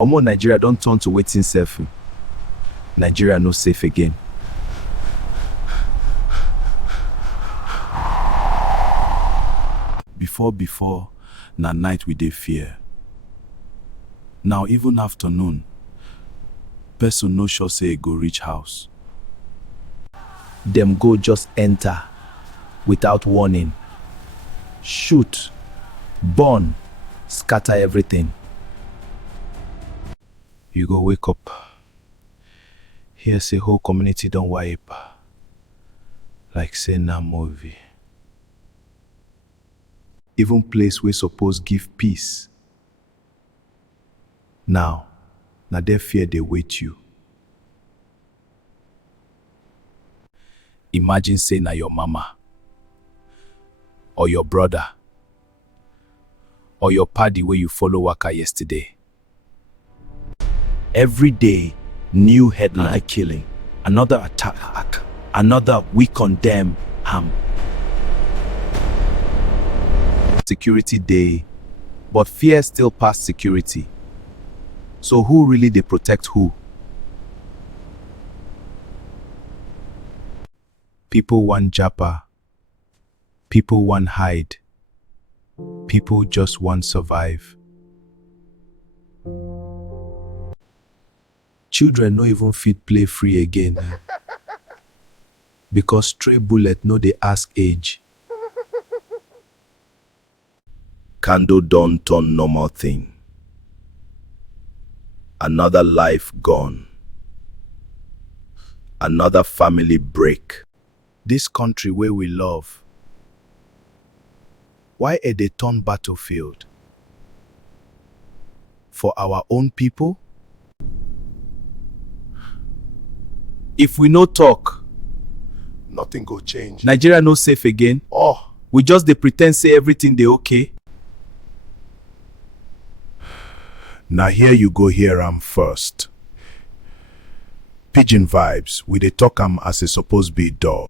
Omo Nigeria don't turn to waiting safe. Nigeria no safe again. Before, na night we dey fear. Now even afternoon, person no sure say e go reach house. Dem go just enter without warning. Shoot, burn, scatter everything. You go wake up, hear say whole community don wipe, like say na movie. Even place wey suppose give peace, now na there fear dey wait you. Imagine say na your mama, or your brother, or your paddy wey you follow waka yesterday. Every day, new headline killing, another attack, another we condemn am. Security day, but fear still pass security. So who really dey protect who? People want japa, people want hide, people just want survive. Children no even fit play free again because stray bullet no dey ask age. Candle don turn normal thing. Another life gone. Another family break. This country wey we love, why e dey turn battlefield? For our own people? If we no talk, nothing go change. Nigeria no safe again. We just dey pretend say everything dey okay. Now here you go hear am first. Pidgin Vibez, we dey talk am as e suppose be dog.